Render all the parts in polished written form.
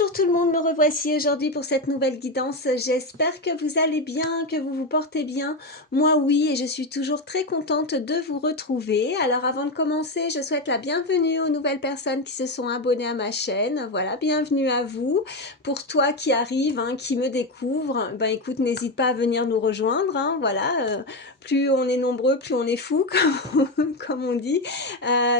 Bonjour tout le monde, me revoici aujourd'hui pour cette nouvelle guidance. J'espère que vous allez bien, que vous vous portez bien. Moi oui, et je suis toujours très contente de vous retrouver. Alors avant de commencer, je souhaite la bienvenue aux nouvelles personnes qui se sont abonnées à ma chaîne. Voilà, bienvenue à vous. Pour toi qui arrive, qui me découvre, ben écoute, n'hésite pas à venir nous rejoindre. Voilà, plus on est nombreux, plus on est fou, comme on dit.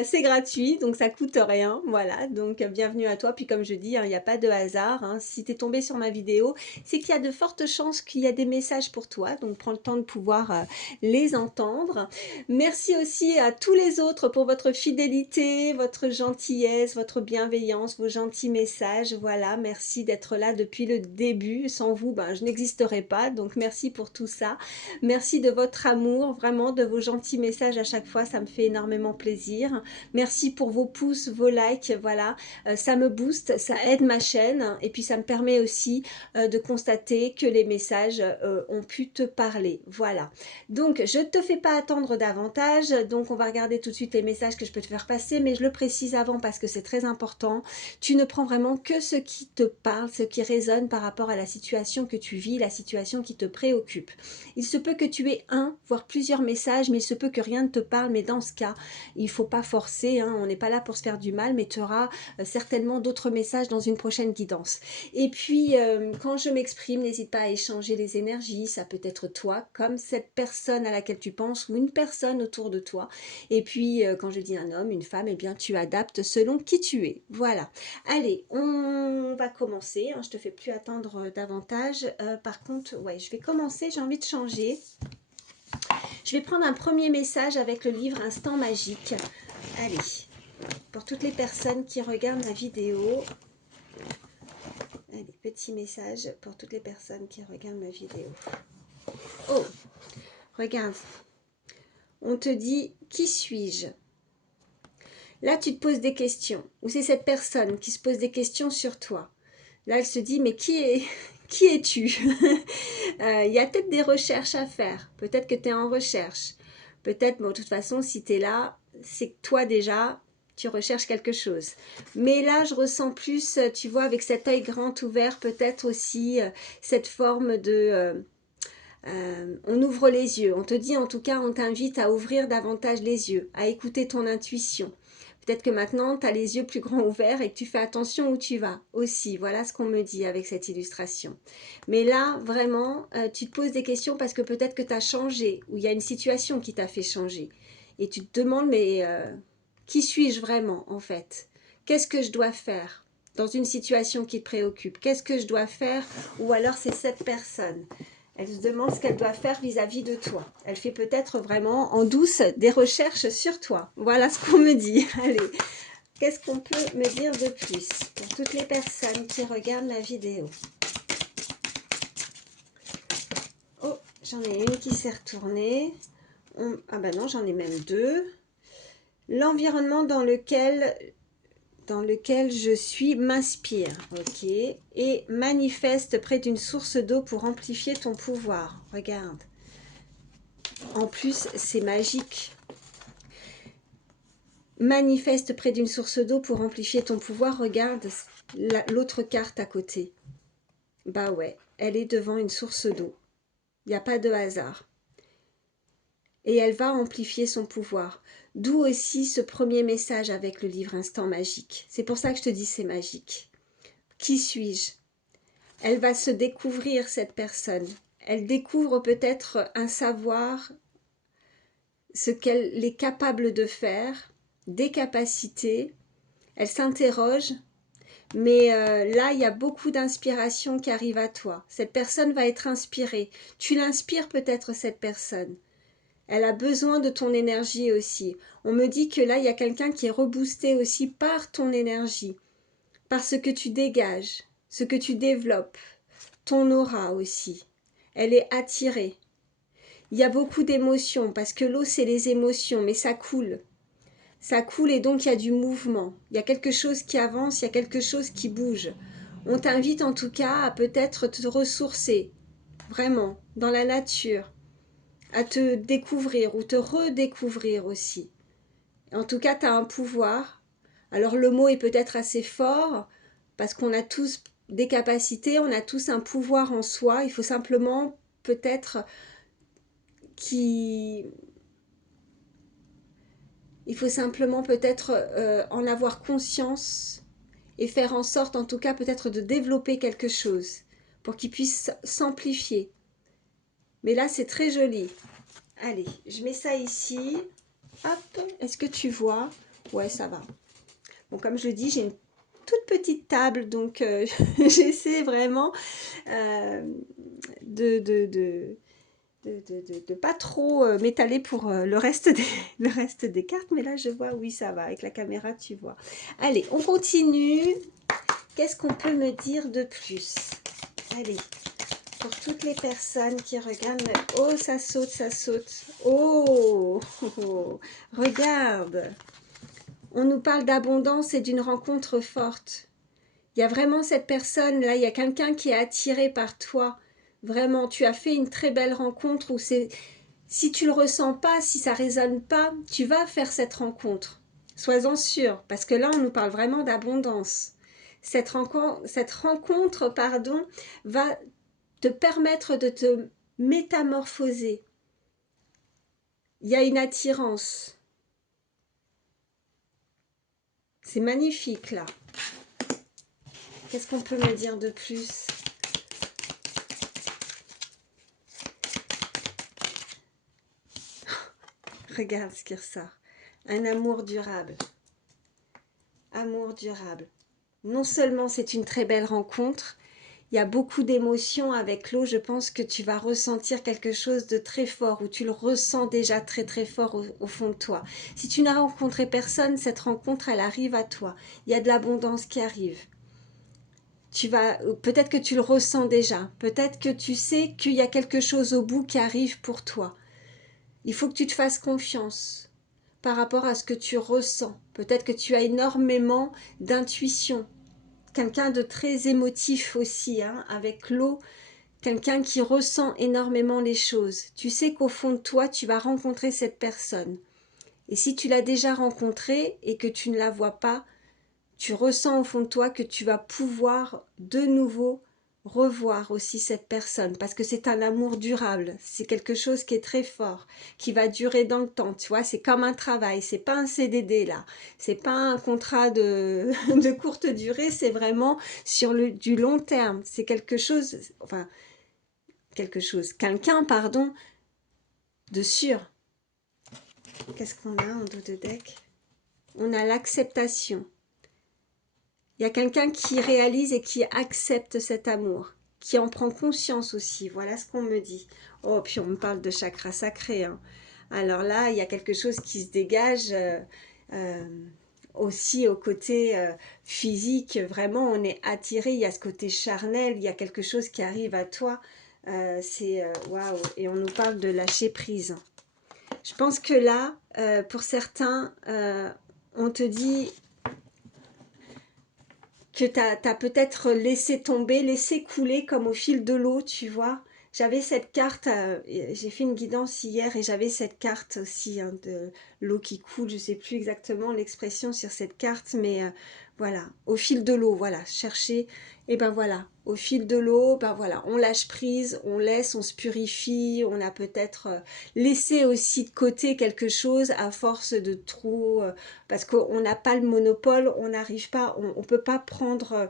C'est gratuit, donc ça coûte rien. Voilà, donc bienvenue à toi. Puis comme je dis, il n'y a pas de hasard. Si tu es tombé sur ma vidéo, c'est qu'il y a de fortes chances qu'il y a des messages pour toi. Donc prends le temps de pouvoir les entendre. Merci aussi à tous les autres pour votre fidélité, votre gentillesse, votre bienveillance, vos gentils messages. Voilà, merci d'être là depuis le début. Sans vous, ben, je n'existerais pas. Donc merci pour tout ça. Merci de votre amour, vraiment de vos gentils messages à chaque fois. Ça me fait énormément plaisir. Merci pour vos pouces, vos likes. Voilà, ça me booste, ça aide ma chaîne. Et puis ça me permet aussi de constater que les messages ont pu te parler. Voilà. Donc je ne te fais pas attendre davantage. Donc on va regarder tout de suite les messages que je peux te faire passer. Mais je le précise avant parce que c'est très important. Tu ne prends vraiment que ce qui te parle, ce qui résonne par rapport à la situation que tu vis, la situation qui te préoccupe. Il se peut que tu aies un, voire plusieurs messages, mais il se peut que rien ne te parle. Mais dans ce cas, il ne faut pas forcer. On n'est pas là pour se faire du mal, mais tu auras certainement d'autres messages dans une prochaine guidance. Et puis, quand je m'exprime, n'hésite pas à échanger les énergies. Ça peut être toi, comme cette personne à laquelle tu penses, ou une personne autour de toi. Et puis, quand je dis un homme, une femme, eh bien, tu adaptes selon qui tu es. Voilà. Allez, on va commencer. Je te fais plus attendre davantage. Par contre, ouais, je vais commencer. J'ai envie de changer. Je vais prendre un premier message avec le livre Instant Magique. Allez, pour toutes les personnes qui regardent ma vidéo. Allez, petit message pour toutes les personnes qui regardent ma vidéo. Oh, regarde. On te dit, qui suis-je? Là, tu te poses des questions. Ou c'est cette personne qui se pose des questions sur toi. Là, elle se dit, mais qui es-tu? Il y a peut-être des recherches à faire. Peut-être que tu es en recherche. Peut-être, bon, de toute façon, si tu es là, c'est que toi déjà, tu recherches quelque chose. Mais là, je ressens plus, tu vois, avec cet œil grand ouvert, peut-être aussi cette forme de... on ouvre les yeux. On te dit, en tout cas, on t'invite à ouvrir davantage les yeux, à écouter ton intuition. Peut-être que maintenant, tu as les yeux plus grands ouverts et que tu fais attention où tu vas aussi. Voilà ce qu'on me dit avec cette illustration. Mais là, vraiment, tu te poses des questions parce que peut-être que tu as changé ou il y a une situation qui t'a fait changer. Et tu te demandes, mais qui suis-je vraiment en fait? Qu'est-ce que je dois faire dans une situation qui te préoccupe? Qu'est-ce que je dois faire? Ou alors c'est cette personne. Elle se demande ce qu'elle doit faire vis-à-vis de toi. Elle fait peut-être vraiment en douce des recherches sur toi. Voilà ce qu'on me dit. Allez, qu'est-ce qu'on peut me dire de plus pour toutes les personnes qui regardent la vidéo? Oh, j'en ai une qui s'est retournée. Ah ben non, j'en ai même deux. L'environnement dans lequel je suis m'inspire, ok, et manifeste près d'une source d'eau pour amplifier ton pouvoir. Regarde. En plus, c'est magique. Manifeste près d'une source d'eau pour amplifier ton pouvoir. Regarde l'autre carte à côté. Bah ouais, elle est devant une source d'eau. Il n'y a pas de hasard. Et elle va amplifier son pouvoir. D'où aussi ce premier message avec le livre Instant Magique. C'est pour ça que je te dis c'est magique. Qui suis-je? Elle va se découvrir, cette personne. Elle découvre peut-être un savoir, ce qu'elle est capable de faire, des capacités. Elle s'interroge, mais là, il y a beaucoup d'inspiration qui arrive à toi. Cette personne va être inspirée. Tu l'inspires peut-être, cette personne. Elle a besoin de ton énergie aussi. On me dit que là, il y a quelqu'un qui est reboosté aussi par ton énergie, par ce que tu dégages, ce que tu développes, ton aura aussi. Elle est attirée. Il y a beaucoup d'émotions, parce que l'eau, c'est les émotions, mais ça coule. Ça coule et donc il y a du mouvement. Il y a quelque chose qui avance, il y a quelque chose qui bouge. On t'invite en tout cas à peut-être te ressourcer, vraiment, dans la nature, à te découvrir ou te redécouvrir aussi. En tout cas, tu as un pouvoir. Alors le mot est peut-être assez fort, parce qu'on a tous des capacités, on a tous un pouvoir en soi. Il faut simplement peut-être en avoir conscience et faire en sorte en tout cas peut-être de développer quelque chose pour qu'il puisse s'amplifier. Mais là c'est très joli. Allez, je mets ça ici. Hop, est-ce que tu vois? Ouais, ça va. Bon, comme je le dis, j'ai une toute petite table, donc j'essaie vraiment de pas trop m'étaler pour le reste des cartes. Mais là, je vois, oui, ça va. Avec la caméra, tu vois. Allez, on continue. Qu'est-ce qu'on peut me dire de plus? Allez, pour toutes les personnes qui regardent. Oh, ça saute, ça saute. Oh, oh, oh. Regarde. On nous parle d'abondance et d'une rencontre forte. Il y a vraiment cette personne, là, il y a quelqu'un qui est attiré par toi. Vraiment, tu as fait une très belle rencontre où c'est... Si tu le ressens pas, si ça résonne pas, tu vas faire cette rencontre. Sois-en sûr, parce que là, on nous parle vraiment d'abondance. Cette rencontre, pardon, va te permettre de te métamorphoser. Il y a une attirance. C'est magnifique, là. Qu'est-ce qu'on peut me dire de plus? Regarde ce qui ressort. Un amour durable. Amour durable. Non seulement c'est une très belle rencontre, il y a beaucoup d'émotions avec l'eau. Je pense que tu vas ressentir quelque chose de très fort, ou tu le ressens déjà très très fort au fond de toi. Si tu n'as rencontré personne, cette rencontre, elle arrive à toi. Il y a de l'abondance qui arrive. Peut-être que tu le ressens déjà. Peut-être que tu sais qu'il y a quelque chose au bout qui arrive pour toi. Il faut que tu te fasses confiance par rapport à ce que tu ressens. Peut-être que tu as énormément d'intuition. Quelqu'un de très émotif aussi, hein, avec l'eau, quelqu'un qui ressent énormément les choses. Tu sais qu'au fond de toi, tu vas rencontrer cette personne. Et si tu l'as déjà rencontrée et que tu ne la vois pas, tu ressens au fond de toi que tu vas pouvoir de nouveau revoir aussi cette personne, parce que c'est un amour durable, c'est quelque chose qui est très fort, qui va durer dans le temps, tu vois, c'est comme un travail, c'est pas un CDD là, c'est pas un contrat de courte durée, c'est vraiment sur du long terme, c'est quelqu'un, pardon, de sûr. Qu'est-ce qu'on a en dos de deck? On a l'acceptation. Il y a quelqu'un qui réalise et qui accepte cet amour, qui en prend conscience aussi. Voilà ce qu'on me dit. Oh, puis on me parle de chakra sacré, hein. Alors là, il y a quelque chose qui se dégage euh, aussi au côté physique. Vraiment, on est attiré. Il y a ce côté charnel. Il y a quelque chose qui arrive à toi. C'est waouh. Et on nous parle de lâcher prise. Je pense que là, pour certains, on te dit que tu as peut-être laissé tomber, laissé couler comme au fil de l'eau, tu vois. J'avais cette carte, j'ai fait une guidance hier et j'avais cette carte aussi, hein, de l'eau qui coule, je ne sais plus exactement l'expression sur cette carte, mais voilà, au fil de l'eau, voilà, chercher, et ben voilà, au fil de l'eau, ben voilà, on lâche prise, on laisse, on se purifie, on a peut-être laissé aussi de côté quelque chose à force de trop... parce qu'on n'a pas le monopole, on n'arrive pas, on peut pas prendre,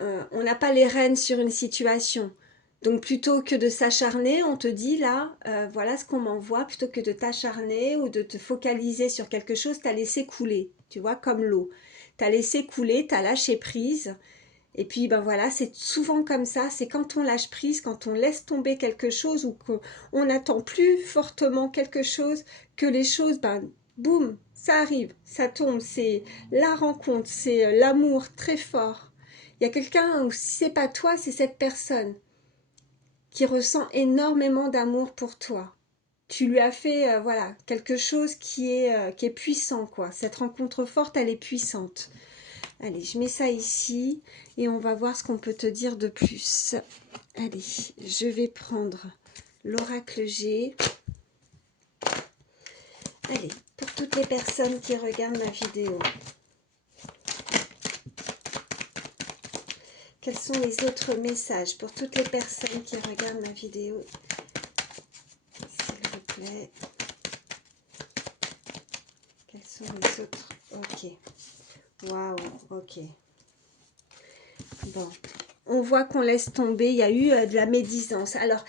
on n'a pas les rênes sur une situation. Donc plutôt que de s'acharner, on te dit là, voilà ce qu'on m'envoie, plutôt que de t'acharner ou de te focaliser sur quelque chose, tu as laissé couler, tu vois, comme l'eau. Tu as laissé couler, tu as lâché prise. Et puis ben voilà, c'est souvent comme ça, c'est quand on lâche prise, quand on laisse tomber quelque chose ou qu'on n'attend plus fortement quelque chose, que les choses, ben boum, ça arrive, ça tombe, c'est la rencontre, c'est l'amour très fort. Il y a quelqu'un, ou si c'est pas toi, c'est cette personne qui ressent énormément d'amour pour toi. Tu lui as fait voilà, quelque chose qui est puissant, quoi. Cette rencontre forte, elle est puissante. Allez, je mets ça ici et on va voir ce qu'on peut te dire de plus. Allez, je vais prendre l'oracle G. Allez, pour toutes les personnes qui regardent ma vidéo. quels sont les autres messages pour toutes les personnes qui regardent ma vidéo, s'il vous plaît. Quels sont les autres? Ok. Waouh, ok. Bon, on voit qu'on laisse tomber, il y a eu de la médisance. Alors,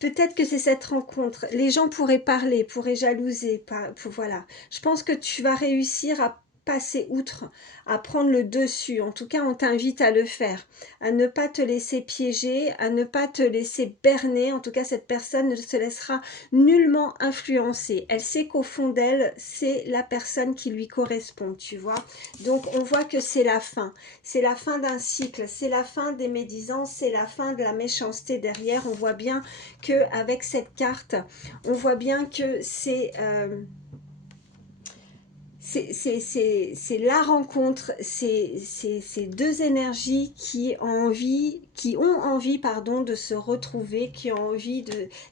peut-être que c'est cette rencontre. Les gens pourraient parler, pourraient jalouser. Voilà. Je pense que tu vas réussir à passer outre, à prendre le dessus. En tout cas, on t'invite à le faire, à ne pas te laisser piéger, à ne pas te laisser berner. En tout cas, cette personne ne se laissera nullement influencer. Elle sait qu'au fond d'elle, c'est la personne qui lui correspond, tu vois. Donc, on voit que c'est la fin. C'est la fin d'un cycle, c'est la fin des médisances, c'est la fin de la méchanceté derrière. On voit bien que avec cette carte, on voit bien que c'est la rencontre, c'est deux énergies qui ont envie pardon, de se retrouver, qui ont envie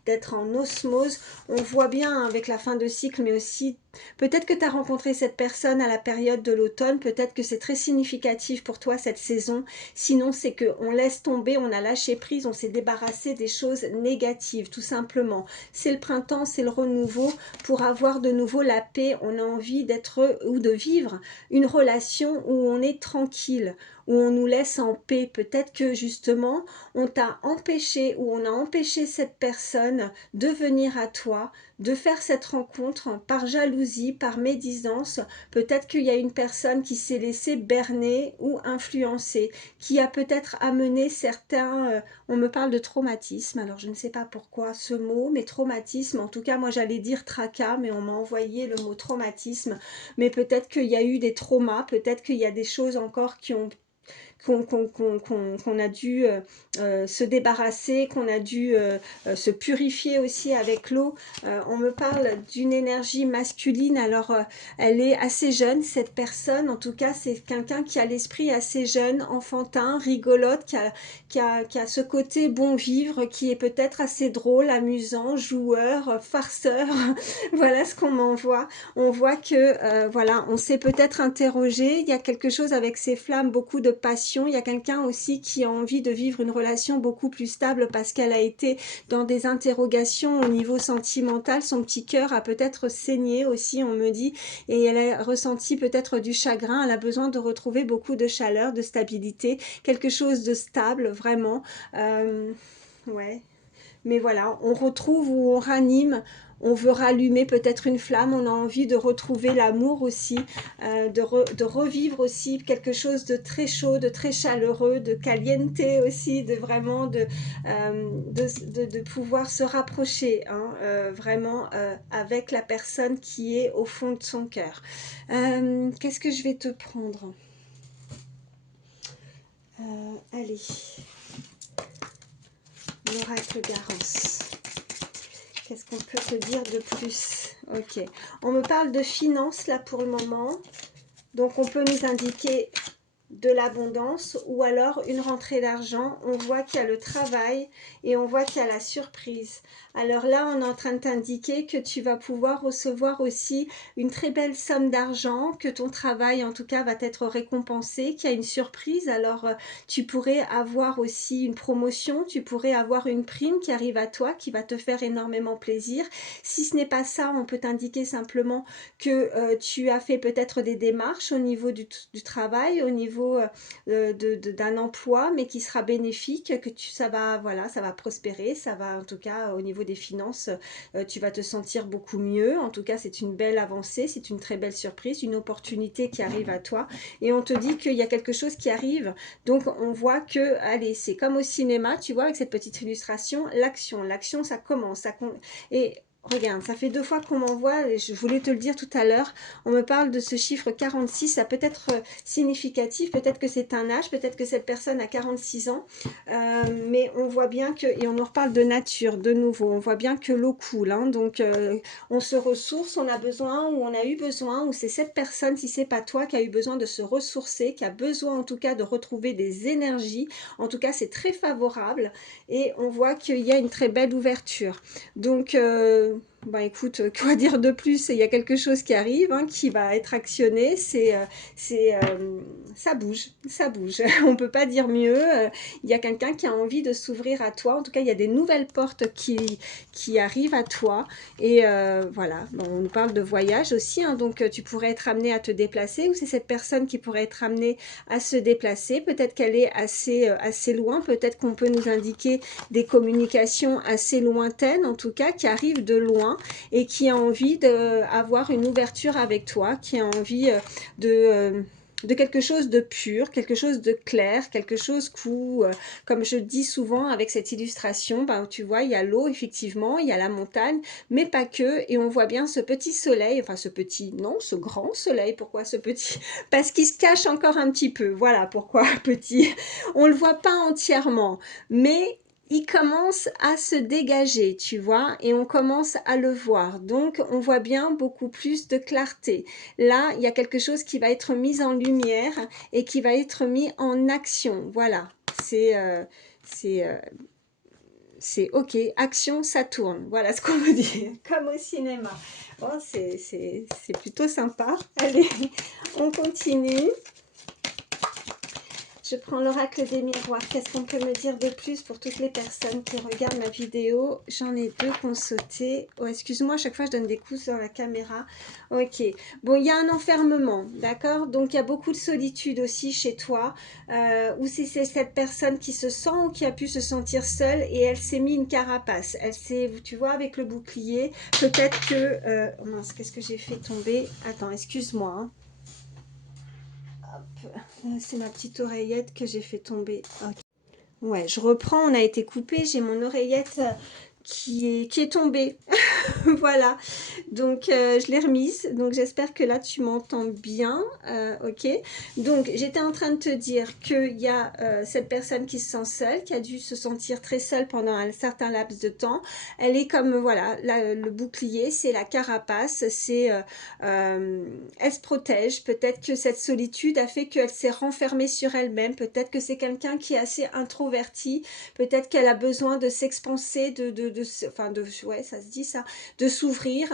d'être en osmose. On voit bien avec la fin de cycle, mais aussi peut-être que tu as rencontré cette personne à la période de l'automne, peut-être que c'est très significatif pour toi cette saison. Sinon, c'est qu'on laisse tomber, on a lâché prise, on s'est débarrassé des choses négatives, tout simplement. C'est le printemps, c'est le renouveau. Pour avoir de nouveau la paix, on a envie d'être ou de vivre une relation où on est tranquille, où on nous laisse en paix. Peut-être que justement, on t'a empêché ou on a empêché cette personne de venir à toi, de faire cette rencontre par jalousie, par médisance. Peut-être qu'il y a une personne qui s'est laissée berner ou influencer, qui a peut-être amené certains... on me parle de traumatisme, alors je ne sais pas pourquoi ce mot, mais traumatisme, en tout cas moi j'allais dire tracas, mais on m'a envoyé le mot traumatisme. Mais peut-être qu'il y a eu des traumas, peut-être qu'il y a des choses encore qui ont qu'on a dû se débarrasser, qu'on a dû se purifier aussi avec l'eau. On me parle d'une énergie masculine, alors elle est assez jeune, cette personne, en tout cas c'est quelqu'un qui a l'esprit assez jeune, enfantin, rigolote, qui a ce côté bon vivre, qui est peut-être assez drôle, amusant, joueur, farceur, voilà ce qu'on m'envoie. On voit que, voilà, on s'est peut-être interrogé, il y a quelque chose avec ces flammes, beaucoup de passion. Il y a quelqu'un aussi qui a envie de vivre une relation beaucoup plus stable parce qu'elle a été dans des interrogations au niveau sentimental. Son petit cœur a peut-être saigné aussi, on me dit, et elle a ressenti peut-être du chagrin. Elle a besoin de retrouver beaucoup de chaleur, de stabilité, quelque chose de stable, vraiment. Ouais. Mais voilà, on retrouve ou on ranime, on veut rallumer peut-être une flamme, on a envie de retrouver l'amour aussi, de revivre aussi quelque chose de très chaud, de très chaleureux, de caliente aussi, de vraiment de pouvoir se rapprocher, hein, vraiment avec la personne qui est au fond de son cœur. Qu'est-ce que je vais te prendre? Allez, l'oracle Garance. Qu'est-ce qu'on peut te dire de plus? Ok. On me parle de finances là pour le moment. Donc on peut nous indiquer de l'abondance ou alors une rentrée d'argent. On voit qu'il y a le travail et on voit qu'il y a la surprise. Alors là, on est en train de t'indiquer que tu vas pouvoir recevoir aussi une très belle somme d'argent, que ton travail en tout cas va être récompensé, qu'il y a une surprise. Alors tu pourrais avoir aussi une promotion, tu pourrais avoir une prime qui arrive à toi, qui va te faire énormément plaisir. Si ce n'est pas ça, on peut t'indiquer simplement que tu as fait peut-être des démarches au niveau du travail, au niveau d'un emploi, mais qui sera bénéfique, que ça va, voilà, ça va prospérer, ça va en tout cas au niveau des finances, tu vas te sentir beaucoup mieux. En tout cas, c'est une belle avancée, c'est une très belle surprise, une opportunité qui arrive à toi. Et on te dit qu'il y a quelque chose qui arrive. Donc, on voit que, allez, c'est comme au cinéma, tu vois, avec cette petite illustration, l'action. L'action, ça commence. Et regarde, ça fait 2 fois qu'on m'envoie, et je voulais te le dire tout à l'heure, on me parle de ce chiffre 46, ça peut être significatif, peut-être que c'est un âge, peut-être que cette personne a 46 ans, mais on voit bien que, et on en reparle de nature, de nouveau, on voit bien que l'eau coule, hein, donc on se ressource, on a besoin, ou on a eu besoin, ou c'est cette personne, si c'est pas toi, qui a eu besoin de se ressourcer, qui a besoin en tout cas de retrouver des énergies, en tout cas c'est très favorable, et on voit qu'il y a une très belle ouverture. Donc Ben écoute, quoi dire de plus? Il y a quelque chose qui arrive, hein, qui va être actionné. Ça bouge, ça bouge. On peut pas dire mieux. Il y a quelqu'un qui a envie de s'ouvrir à toi. En tout cas, il y a des nouvelles portes qui arrivent à toi. Et voilà, bon, on nous parle de voyage aussi, hein, donc tu pourrais être amené à te déplacer, ou c'est cette personne qui pourrait être amenée à se déplacer. Peut-être qu'elle est assez loin. Peut-être qu'on peut nous indiquer des communications assez lointaines, en tout cas, qui arrivent de loin et qui a envie d'avoir une ouverture avec toi, qui a envie de... euh, de quelque chose de pur, quelque chose de clair, quelque chose où, comme je dis souvent avec cette illustration, ben, tu vois, il y a l'eau, effectivement, il y a la montagne, mais pas que, et on voit bien ce petit soleil, enfin ce petit, non, ce grand soleil, pourquoi ce petit? Parce qu'il se cache encore un petit peu, voilà pourquoi petit. On le voit pas entièrement, mais il commence à se dégager, tu vois, et on commence à le voir. Donc, on voit bien beaucoup plus de clarté. Là, il y a quelque chose qui va être mis en lumière et qui va être mis en action. Voilà, c'est, euh, c'est OK. Action, ça tourne. Voilà ce qu'on veut dire, comme au cinéma. Bon, c'est plutôt sympa. Allez, on continue. Je prends l'oracle des miroirs. Qu'est-ce qu'on peut me dire de plus pour toutes les personnes qui regardent ma vidéo? J'en ai deux qui ont sauté. Oh, excuse-moi, à chaque fois je donne des coups sur la caméra. Ok. Bon, il y a un enfermement, d'accord? Donc il y a beaucoup de solitude aussi chez toi. Ou si c'est cette personne qui se sent ou qui a pu se sentir seule et elle s'est mis une carapace. Elle s'est, tu vois, avec le bouclier. Peut-être que... oh mince, qu'est-ce que j'ai fait tomber? Attends, excuse-moi, hein. C'est ma petite oreillette que j'ai fait tomber. Ok. Ouais, je reprends, on a été coupé, j'ai mon oreillette qui est tombée. Voilà, donc je l'ai remise, donc j'espère que là tu m'entends bien, ok. Donc j'étais en train de te dire qu'il y a cette personne qui se sent seule, qui a dû se sentir très seule pendant un certain laps de temps. Elle est comme, voilà, le bouclier, c'est la carapace, elle se protège. Peut-être que cette solitude a fait qu'elle s'est renfermée sur elle-même, peut-être que c'est quelqu'un qui est assez introverti, peut-être qu'elle a besoin de s'expanser, ouais, ça se dit ça, de s'ouvrir.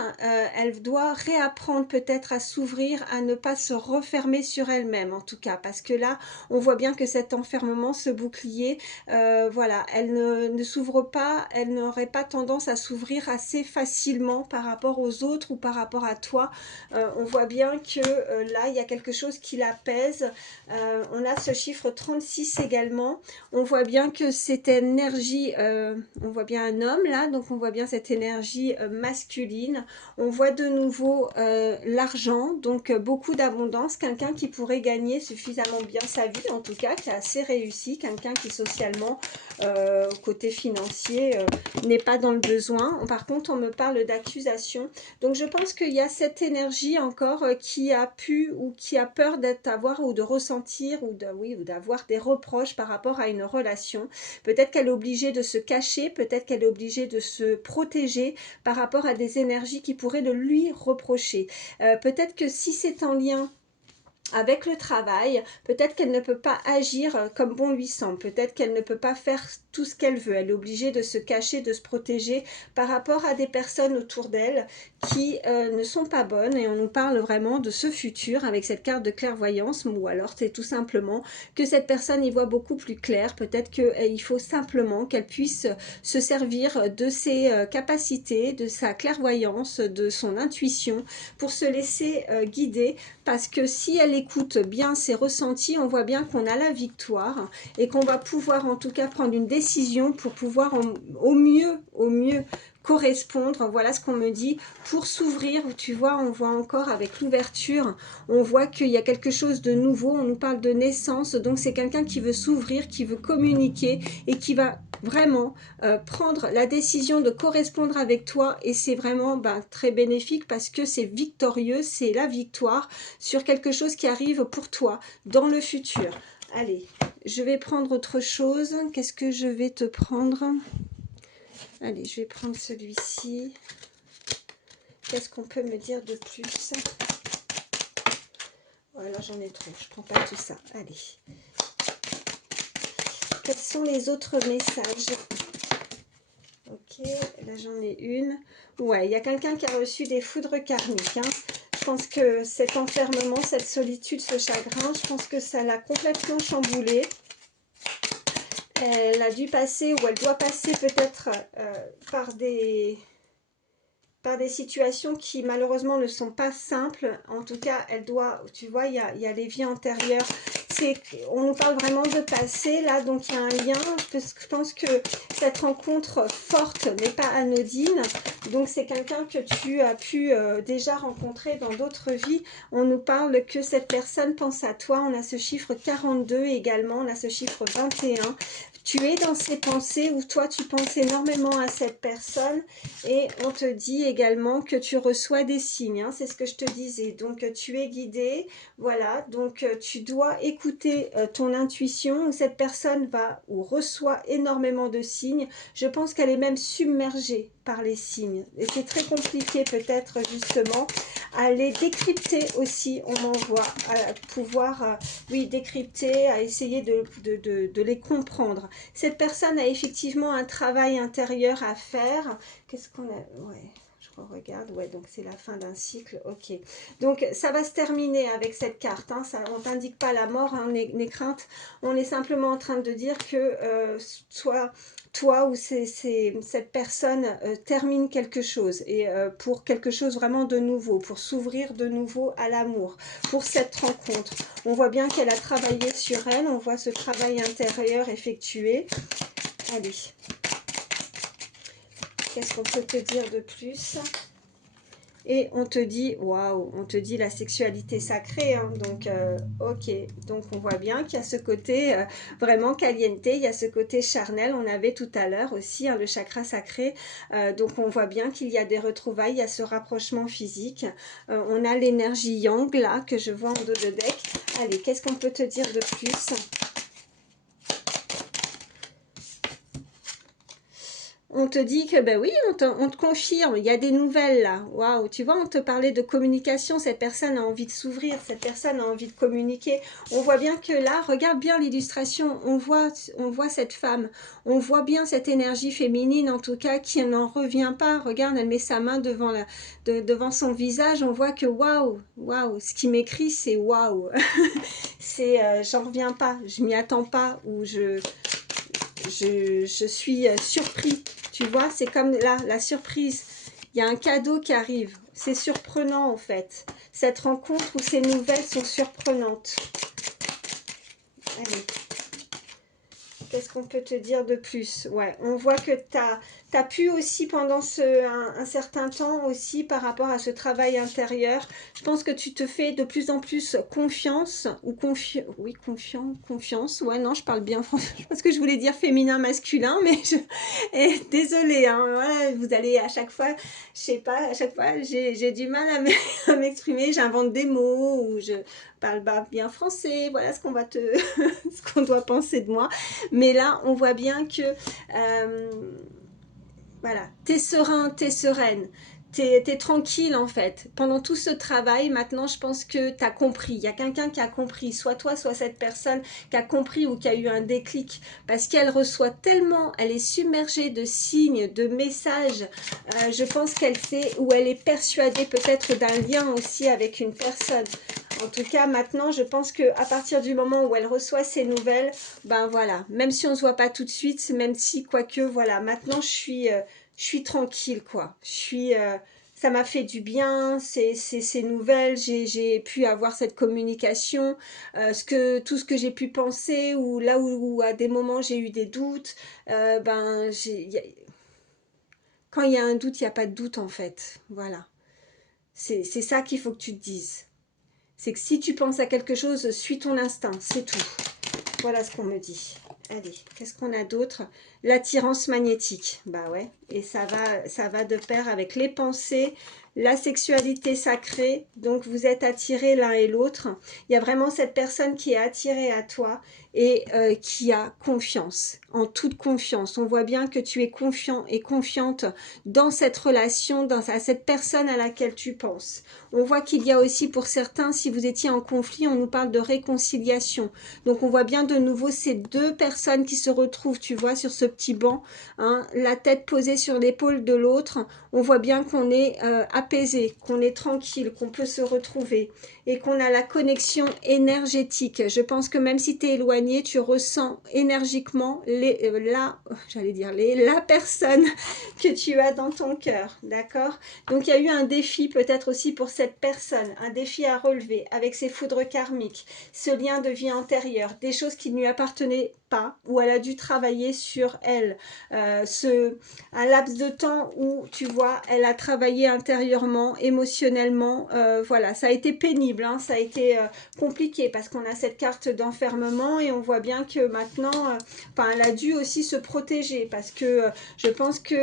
Elle doit réapprendre peut-être à s'ouvrir, à ne pas se refermer sur elle-même, en tout cas, parce que là, on voit bien que cet enfermement, ce bouclier, voilà, elle ne s'ouvre pas, elle n'aurait pas tendance à s'ouvrir assez facilement par rapport aux autres ou par rapport à toi. On voit bien que là, il y a quelque chose qui l'apaise. On a ce chiffre 36 également. On voit bien que cette énergie, on voit bien un homme là, donc on voit bien cette énergie masculine. On voit de nouveau l'argent, donc beaucoup d'abondance, quelqu'un qui pourrait gagner suffisamment bien sa vie, en tout cas, qui est assez réussi, quelqu'un qui socialement, côté financier, n'est pas dans le besoin. Par contre, on me parle d'accusation. Donc je pense qu'il y a cette énergie encore qui a pu ou qui a peur d'avoir ou de ressentir oui, ou d'avoir des reproches par rapport à une relation. Peut-être qu'elle est obligée de se cacher, peut-être qu'elle est obligée de se protéger par rapport à des énergies qui pourraient le lui reprocher. Peut-être que si c'est en lien avec le travail, peut-être qu'elle ne peut pas agir comme bon lui semble, peut-être qu'elle ne peut pas faire tout ce qu'elle veut, elle est obligée de se cacher, de se protéger par rapport à des personnes autour d'elle qui ne sont pas bonnes, et on nous parle vraiment de ce futur avec cette carte de clairvoyance, ou alors c'est tout simplement que cette personne y voit beaucoup plus clair, peut-être qu'il faut simplement qu'elle puisse se servir de ses capacités, de sa clairvoyance, de son intuition pour se laisser guider, parce que si elle écoute bien ses ressentis, on voit bien qu'on a la victoire et qu'on va pouvoir en tout cas prendre une décision pour pouvoir au mieux correspondre, voilà ce qu'on me dit, pour s'ouvrir. Tu vois, on voit encore avec l'ouverture, on voit qu'il y a quelque chose de nouveau, on nous parle de naissance, donc c'est quelqu'un qui veut s'ouvrir, qui veut communiquer et qui va vraiment prendre la décision de correspondre avec toi, et c'est vraiment très bénéfique parce que c'est victorieux, c'est la victoire sur quelque chose qui arrive pour toi dans le futur. Allez, je vais prendre autre chose. Qu'est-ce que je vais te prendre? Allez, je vais prendre celui-ci. Qu'est-ce qu'on peut me dire de plus? Voilà, j'en ai trop, je prends pas tout ça. Allez. Quels sont les autres messages? Ok, là j'en ai une. Ouais, il y a quelqu'un qui a reçu des foudres karmiques, hein. Je pense que cet enfermement, cette solitude, ce chagrin, je pense que ça l'a complètement chamboulée. Elle a dû passer, ou elle doit passer peut-être par des situations qui malheureusement ne sont pas simples. En tout cas, elle doit, tu vois, il y a les vies antérieures. On nous parle vraiment de passé là, donc il y a un lien. Je pense que cette rencontre forte n'est pas anodine. Donc c'est quelqu'un que tu as pu déjà rencontrer dans d'autres vies. On nous parle que cette personne pense à toi. On a ce chiffre 42 également, on a ce chiffre 21. Tu es dans ses pensées ou toi tu penses énormément à cette personne et on te dit également que tu reçois des signes, hein, c'est ce que je te disais. Donc tu es guidé, voilà, donc tu dois écouter ton intuition. Cette personne va ou reçoit énormément de signes. Je pense qu'elle est même submergée par les signes et c'est très compliqué peut-être justement à les décrypter aussi. On m'envoie à pouvoir oui, décrypter, à essayer de les comprendre. Cette personne a effectivement un travail intérieur à faire. Qu'est-ce qu'on a? Ouais, je regarde. Ouais, donc c'est la fin d'un cycle. Ok. Donc ça va se terminer avec cette carte. Hein. Ça, on t'indique pas la mort, hein, n'est crainte. On est simplement en train de dire que soit toi ou cette personne termine quelque chose et pour quelque chose vraiment de nouveau, pour s'ouvrir de nouveau à l'amour, pour cette rencontre. On voit bien qu'elle a travaillé sur elle, on voit ce travail intérieur effectué. Allez, qu'est-ce qu'on peut te dire de plus? Et on te dit, waouh, on te dit la sexualité sacrée, hein, donc ok, donc on voit bien qu'il y a ce côté vraiment caliente, il y a ce côté charnel, on avait tout à l'heure aussi hein, le chakra sacré, donc on voit bien qu'il y a des retrouvailles, il y a ce rapprochement physique, on a l'énergie yang là, que je vois en dos de deck. Allez, qu'est-ce qu'on peut te dire de plus? On te dit que ben oui, on te confirme, il y a des nouvelles là. Waouh, tu vois, on te parlait de communication, cette personne a envie de s'ouvrir, cette personne a envie de communiquer. On voit bien que là, regarde bien l'illustration, on voit cette femme, on voit bien cette énergie féminine en tout cas qui n'en revient pas. Regarde, elle met sa main devant son visage, on voit que waouh, waouh, ce qui m'écrit c'est waouh. C'est j'en reviens pas, je m'y attends pas ou je suis surpris. Tu vois, c'est comme là, la surprise. Il y a un cadeau qui arrive. C'est surprenant en fait. Cette rencontre où ces nouvelles sont surprenantes. Allez. Qu'est-ce qu'on peut te dire de plus? Ouais, on voit que tu as pu aussi pendant un certain temps aussi par rapport à ce travail intérieur. Je pense que tu te fais de plus en plus confiance ou confiance. Ouais, non, je parle bien français. Je pense que je voulais dire féminin, masculin, mais désolée. Hein, voilà, vous allez à chaque fois, je sais pas, à chaque fois j'ai du mal à m'exprimer. J'invente des mots ou je parle pas bien français. Voilà ce qu'on va te, ce qu'on doit penser de moi. Mais là, on voit bien que voilà, t'es serein, t'es sereine, t'es tranquille en fait. Pendant tout ce travail, maintenant, je pense que t'as compris. Il y a quelqu'un qui a compris, soit toi, soit cette personne qui a compris ou qui a eu un déclic, parce qu'elle reçoit tellement, elle est submergée de signes, de messages. Je pense qu'elle sait ou elle est persuadée peut-être d'un lien aussi avec une personne. En tout cas, maintenant, je pense qu'à partir du moment où elle reçoit ces nouvelles, ben voilà, même si on ne se voit pas tout de suite, même si, quoique, voilà, maintenant, je suis tranquille, quoi. Ça m'a fait du bien, ces nouvelles, j'ai pu avoir cette communication, tout ce que j'ai pu penser, ou là où à des moments j'ai eu des doutes, ben, quand il y a un doute, il n'y a pas de doute, en fait. Voilà. C'est ça qu'il faut que tu te dises. C'est que si tu penses à quelque chose, suis ton instinct, c'est tout. Voilà ce qu'on me dit. Allez, qu'est-ce qu'on a d'autre? L'attirance magnétique. Bah ouais, et ça va de pair avec les pensées, la sexualité sacrée. Donc vous êtes attirés l'un et l'autre. Il y a vraiment cette personne qui est attirée à toi et qui a confiance, en toute confiance. On voit bien que tu es confiant et confiante dans cette relation, à cette personne à laquelle tu penses. On voit qu'il y a aussi pour certains, si vous étiez en conflit, on nous parle de réconciliation. Donc on voit bien de nouveau ces deux personnes qui se retrouvent, tu vois, sur ce petit banc, hein, la tête posée sur l'épaule de l'autre. On voit bien qu'on est apaisé, qu'on est tranquille, qu'on peut se retrouver et qu'on a la connexion énergétique. Je pense que même si tu es éloigné, tu ressens énergiquement la personne que tu as dans ton cœur, d'accord? Donc il y a eu un défi peut-être aussi pour cette personne, un défi à relever avec ses foudres karmiques, ce lien de vie antérieure, des choses qui ne lui appartenaient pas, où elle a dû travailler sur elle, un laps de temps où, tu vois, elle a travaillé intérieurement, émotionnellement, voilà, ça a été pénible, hein, ça a été compliqué parce qu'on a cette carte d'enfermement et on voit bien que maintenant, enfin, elle a dû aussi se protéger parce que je pense que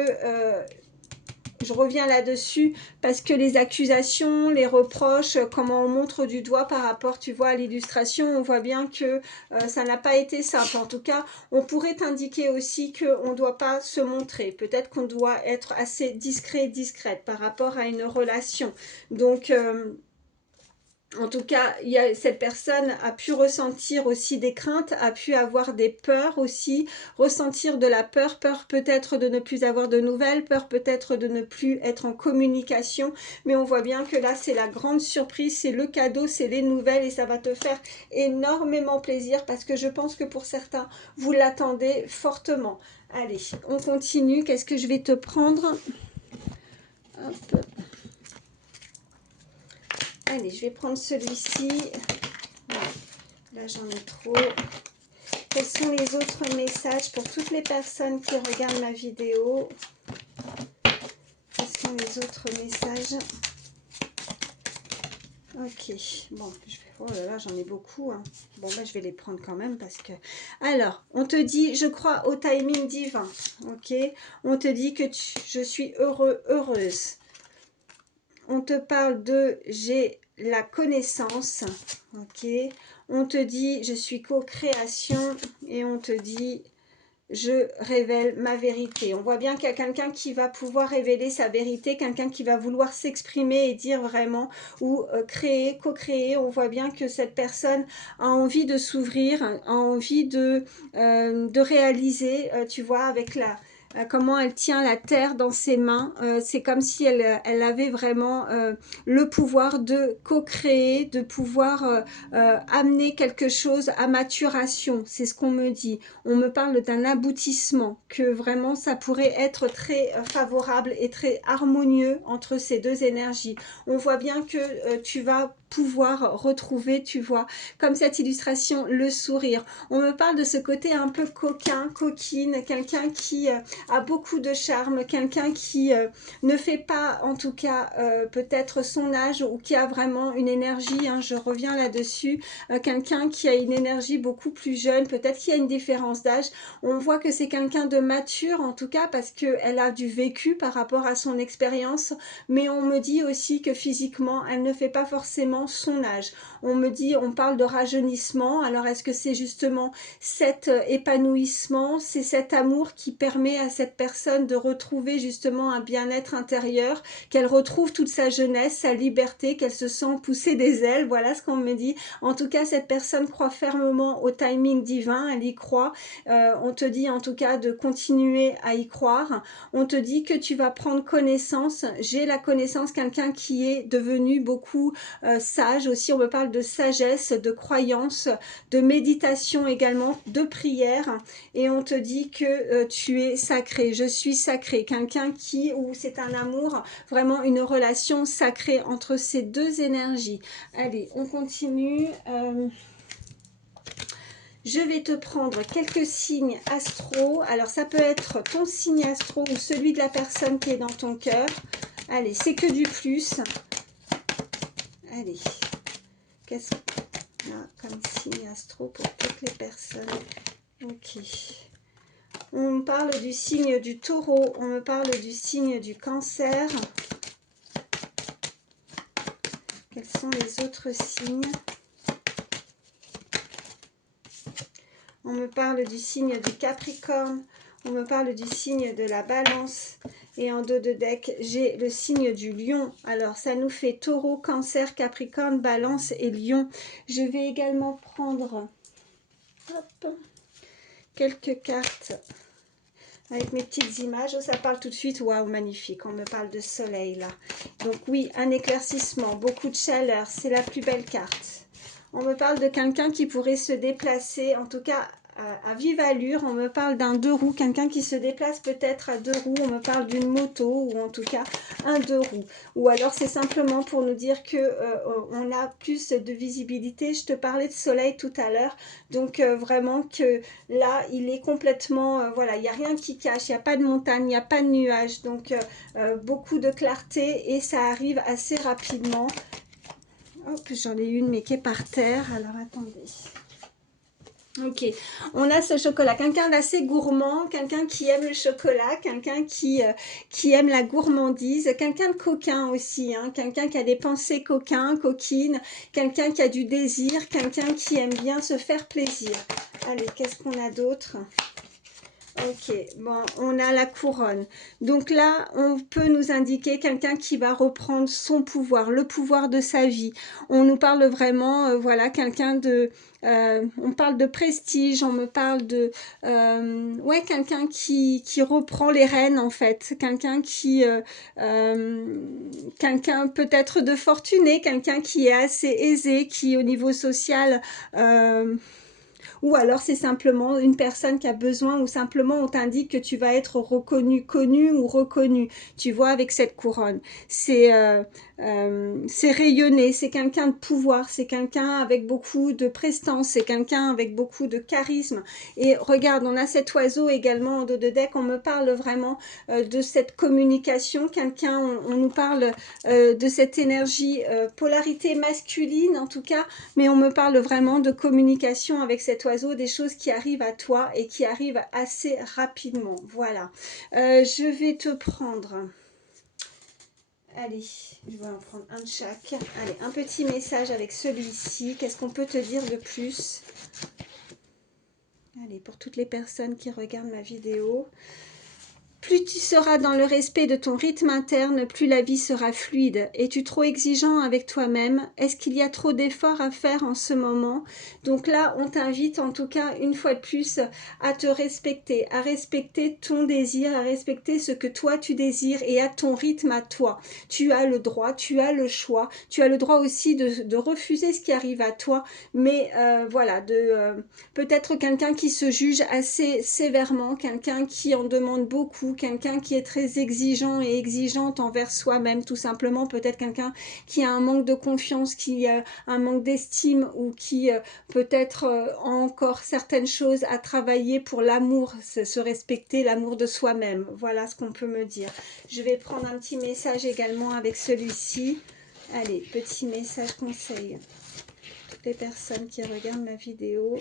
je reviens là-dessus parce que les accusations, les reproches, comment on montre du doigt par rapport, tu vois, à l'illustration, on voit bien que ça n'a pas été simple. En tout cas, on pourrait indiquer aussi qu'on ne doit pas se montrer. Peut-être qu'on doit être assez discret, discrète par rapport à une relation. Donc, en tout cas, cette personne a pu ressentir aussi des craintes, a pu avoir des peurs aussi, ressentir de la peur, peur peut-être de ne plus avoir de nouvelles, peur peut-être de ne plus être en communication, mais on voit bien que là, c'est la grande surprise, c'est le cadeau, c'est les nouvelles et ça va te faire énormément plaisir parce que je pense que pour certains, vous l'attendez fortement. Allez, on continue. Qu'est-ce que je vais te prendre? Hop. Allez, je vais prendre celui-ci. Là, j'en ai trop. Quels sont les autres messages pour toutes les personnes qui regardent ma vidéo? Quels sont les autres messages? Ok, bon, oh là là, j'en ai beaucoup. Hein. Bon, ben, je vais les prendre quand même parce que... Alors, on te dit, je crois au timing divin, ok? On te dit que je suis heureux, heureuse. On te parle de j'ai la connaissance, ok? On te dit je suis co-création et on te dit je révèle ma vérité. On voit bien qu'il y a quelqu'un qui va pouvoir révéler sa vérité, quelqu'un qui va vouloir s'exprimer et dire vraiment ou créer, co-créer. On voit bien que cette personne a envie de s'ouvrir, a envie de réaliser, tu vois, avec comment elle tient la terre dans ses mains. C'est comme si elle avait vraiment le pouvoir de co-créer, de pouvoir amener quelque chose à maturation. C'est ce qu'on me dit. On me parle d'un aboutissement, que vraiment ça pourrait être très favorable et très harmonieux entre ces deux énergies. On voit bien que tu vas pouvoir retrouver, tu vois, comme cette illustration, le sourire. On me parle de ce côté un peu coquin, coquine, quelqu'un qui a beaucoup de charme, quelqu'un qui ne fait pas, en tout cas, peut-être son âge ou qui a vraiment une énergie, hein, je reviens là-dessus, quelqu'un qui a une énergie beaucoup plus jeune, peut-être qu'il y a une différence d'âge. On voit que c'est quelqu'un de mature, en tout cas, parce qu'elle a du vécu par rapport à son expérience, mais on me dit aussi que physiquement, elle ne fait pas forcément son âge. On me dit, on parle de rajeunissement, alors est-ce que c'est justement cet épanouissement, c'est cet amour qui permet à cette personne de retrouver justement un bien-être intérieur, qu'elle retrouve toute sa jeunesse, sa liberté, qu'elle se sent pousser des ailes, voilà ce qu'on me dit. En tout cas, cette personne croit fermement au timing divin, elle y croit. On te dit en tout cas de continuer à y croire. On te dit que tu vas prendre connaissance. J'ai la connaissance, quelqu'un qui est devenu beaucoup sage aussi. On me parle de sagesse, de croyance, de méditation également, de prière. Et on te dit que tu es sacré. Je suis sacré. Quelqu'un qui, ou c'est un amour, vraiment une relation sacrée entre ces deux énergies. Allez, on continue. Je vais te prendre quelques signes astro. Alors, ça peut être ton signe astro ou celui de la personne qui est dans ton cœur. Allez, c'est que du plus. Allez, qu'est-ce qu'on a comme signe astro pour toutes les personnes? Ok. On me parle du signe du taureau. On me parle du signe du cancer. Quels sont les autres signes? On me parle du signe du Capricorne. On me parle du signe de la Balance. Et en dos de deck, j'ai le signe du Lion. Alors, ça nous fait Taureau, Cancer, Capricorne, Balance et Lion. Je vais également prendre quelques cartes avec mes petites images. Oh, ça parle tout de suite. Waouh, magnifique. On me parle de soleil, là. Donc oui, un éclaircissement, beaucoup de chaleur. C'est la plus belle carte. On me parle de quelqu'un qui pourrait se déplacer, en tout cas à vive allure. On me parle d'un 2 roues, quelqu'un qui se déplace peut-être à 2 roues. On me parle d'une moto ou en tout cas un 2 roues. Ou alors c'est simplement pour nous dire que on a plus de visibilité. Je te parlais de soleil tout à l'heure. Donc vraiment que là, il est complètement... voilà, il n'y a rien qui cache, il n'y a pas de montagne, il n'y a pas de nuages. Donc beaucoup de clarté et ça arrive assez rapidement. Hop, j'en ai une mais qui est par terre. Alors attendez. Ok, on a ce chocolat, quelqu'un d'assez gourmand, quelqu'un qui aime le chocolat, quelqu'un qui aime la gourmandise, quelqu'un de coquin aussi, hein, quelqu'un qui a des pensées coquines, quelqu'un qui a du désir, quelqu'un qui aime bien se faire plaisir. Allez, qu'est-ce qu'on a d'autre ? Ok, bon, on a la couronne. Donc là, on peut nous indiquer quelqu'un qui va reprendre son pouvoir, le pouvoir de sa vie. On nous parle vraiment, voilà, quelqu'un de... on parle de prestige, on me parle de... ouais, quelqu'un qui reprend les rênes, en fait. Quelqu'un qui... quelqu'un peut-être de fortuné, quelqu'un qui est assez aisé, qui, au niveau social... ou alors c'est simplement une personne qui a besoin ou simplement on t'indique que tu vas être reconnu, connu ou reconnu. Tu vois, avec cette couronne. C'est rayonné, c'est quelqu'un de pouvoir, c'est quelqu'un avec beaucoup de prestance, c'est quelqu'un avec beaucoup de charisme. Et regarde, on a cet oiseau également en dos de deck, on me parle vraiment de cette communication. Quelqu'un, on nous parle de cette énergie, polarité masculine en tout cas, mais on me parle vraiment de communication avec cet oiseau, des choses qui arrivent à toi et qui arrivent assez rapidement. Voilà. Je vais te prendre... Allez, je vais en prendre un de chaque. Allez, un petit message avec celui-ci. Qu'est-ce qu'on peut te dire de plus? Allez, pour toutes les personnes qui regardent ma vidéo. Plus tu seras dans le respect de ton rythme interne, plus la vie sera fluide. Es-tu trop exigeant avec toi-même? Est-ce qu'il y a trop d'efforts à faire en ce moment? Donc là, on t'invite en tout cas, une fois de plus, à te respecter, à respecter ton désir, à respecter ce que toi tu désires et à ton rythme à toi. Tu as le droit, tu as le choix, tu as le droit aussi de refuser ce qui arrive à toi, mais voilà, peut-être quelqu'un qui se juge assez sévèrement, quelqu'un qui en demande beaucoup, quelqu'un qui est très exigeant et exigeante envers soi-même, tout simplement, peut-être quelqu'un qui a un manque de confiance, qui a un manque d'estime ou qui peut-être a encore certaines choses à travailler pour l'amour, se respecter, l'amour de soi-même. Voilà ce qu'on peut me dire. Je vais prendre un petit message également avec celui-ci. Allez, petit message conseil. Toutes les personnes qui regardent ma vidéo.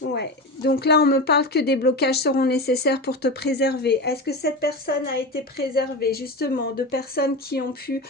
Ouais, donc là on me parle que des blocages seront nécessaires pour te préserver. Est-ce que cette personne a été préservée justement de personnes qui ont pu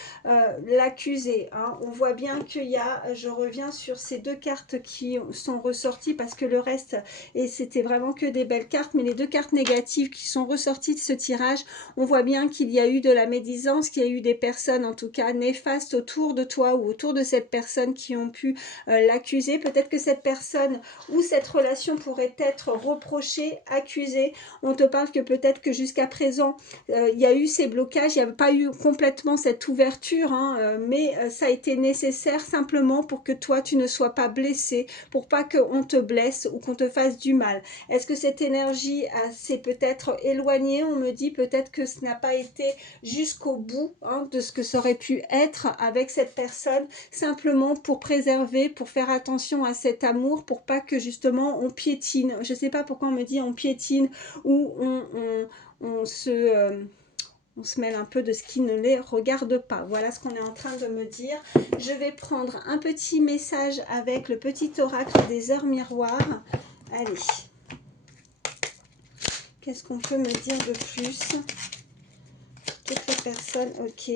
l'accuser, hein? On voit bien qu'il y a, je reviens sur ces deux cartes qui sont ressorties parce que le reste, et c'était vraiment que des belles cartes, mais les deux cartes négatives qui sont ressorties de ce tirage, on voit bien qu'il y a eu de la médisance, qu'il y a eu des personnes en tout cas néfastes autour de toi ou autour de cette personne qui ont pu l'accuser. Peut-être que cette personne ou cette relation pourrait être reprochée, accusée. On te parle que peut-être que jusqu'à présent, il y a eu ces blocages, il n'y a pas eu complètement cette ouverture, hein, mais ça a été nécessaire simplement pour que toi, tu ne sois pas blessé, pour pas qu'on te blesse ou qu'on te fasse du mal. Est-ce que cette énergie s'est peut-être éloignée? On me dit peut-être que ce n'a pas été jusqu'au bout, hein, de ce que ça aurait pu être avec cette personne, simplement pour préserver, pour faire attention à cet amour, pour pas que justement on piétine. Je sais pas pourquoi on me dit on piétine ou on se mêle un peu de ce qui ne les regarde pas. Voilà ce qu'on est en train de me dire. Je vais prendre un petit message avec le petit oracle des heures miroirs. Allez. Qu'est-ce qu'on peut me dire de plus? Toutes les personnes, ok.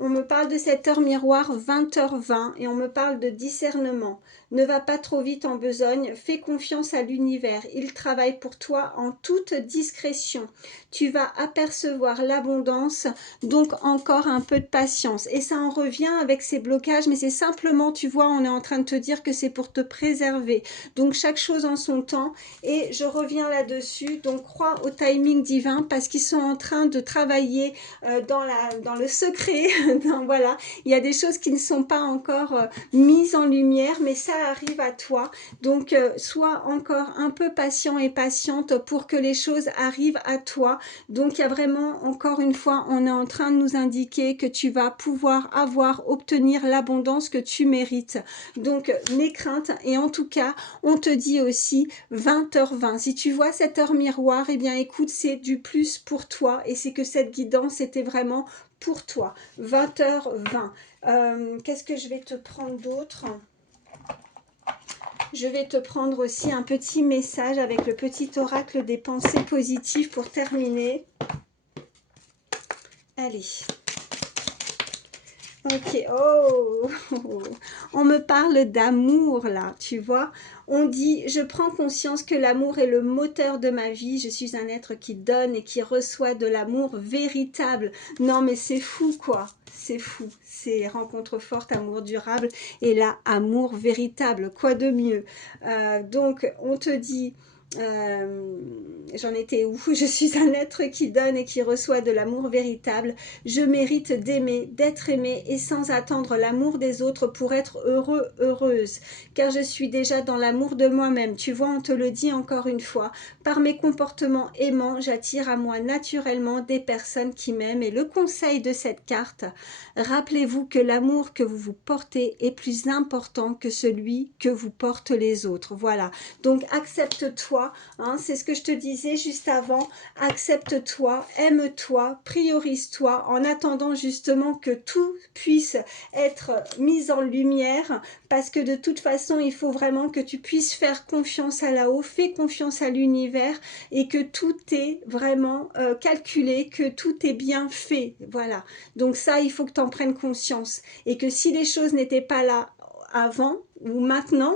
On me parle de cette heure miroir 20h20 et on me parle de discernement. Ne va pas trop vite en besogne, fais confiance à l'univers. Il travaille pour toi en toute discrétion. Tu vas apercevoir l'abondance, donc encore un peu de patience. Et ça en revient avec ces blocages, mais c'est simplement, tu vois, on est en train de te dire que c'est pour te préserver. Donc chaque chose en son temps. Et je reviens là-dessus. Donc crois au timing divin parce qu'ils sont en train de travailler dans le secret. Voilà, il y a des choses qui ne sont pas encore mises en lumière, mais ça arrive à toi. Donc sois encore un peu patient et patiente pour que les choses arrivent à toi. Donc il y a vraiment, encore une fois, on est en train de nous indiquer que tu vas pouvoir obtenir l'abondance que tu mérites. Donc n'aie crainte, et en tout cas on te dit aussi 20h20. Si tu vois cette heure miroir, eh bien écoute, c'est du plus pour toi, et c'est que cette guidance était vraiment pour toi. 20h20. Qu'est-ce que je vais te prendre d'autre? Je vais te prendre aussi un petit message avec le petit oracle des pensées positives pour terminer. Allez. Ok, oh, on me parle d'amour là, tu vois. On dit, je prends conscience que l'amour est le moteur de ma vie. Je suis un être qui donne et qui reçoit de l'amour véritable. Non mais c'est fou quoi, c'est fou. C'est rencontre forte, amour durable et là, amour véritable. Quoi de mieux? Donc on te dit... j'en étais où? Je suis un être qui donne et qui reçoit de l'amour véritable. Je mérite d'aimer, d'être aimé et sans attendre l'amour des autres pour être heureux, heureuse. Car je suis déjà dans l'amour de moi-même. Tu vois, on te le dit encore une fois. Par mes comportements aimants, j'attire à moi naturellement des personnes qui m'aiment. Et le conseil de cette carte, rappelez-vous que l'amour que vous vous portez est plus important que celui que vous portent les autres. Voilà. Donc accepte-toi, hein, c'est ce que je te disais juste avant, accepte-toi, aime-toi, priorise-toi en attendant justement que tout puisse être mis en lumière, parce que de toute façon il faut vraiment que tu puisses faire confiance à là-haut, fais confiance à l'univers et que tout est vraiment calculé, que tout est bien fait, voilà. Donc ça, il faut que tu en prennes conscience et que si les choses n'étaient pas là avant ou maintenant,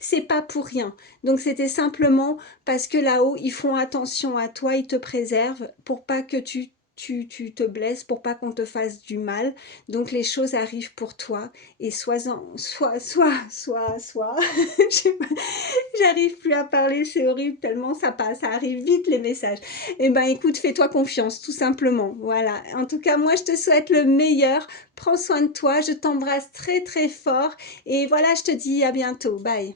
c'est pas pour rien. Donc c'était simplement parce que là-haut, ils font attention à toi, ils te préservent pour pas que tu te blesses, pour pas qu'on te fasse du mal. Donc les choses arrivent pour toi et j'arrive plus à parler, c'est horrible tellement ça passe, ça arrive vite les messages. Eh ben écoute, fais-toi confiance tout simplement. Voilà. En tout cas, moi je te souhaite le meilleur. Prends soin de toi, je t'embrasse très très fort et voilà, je te dis à bientôt. Bye.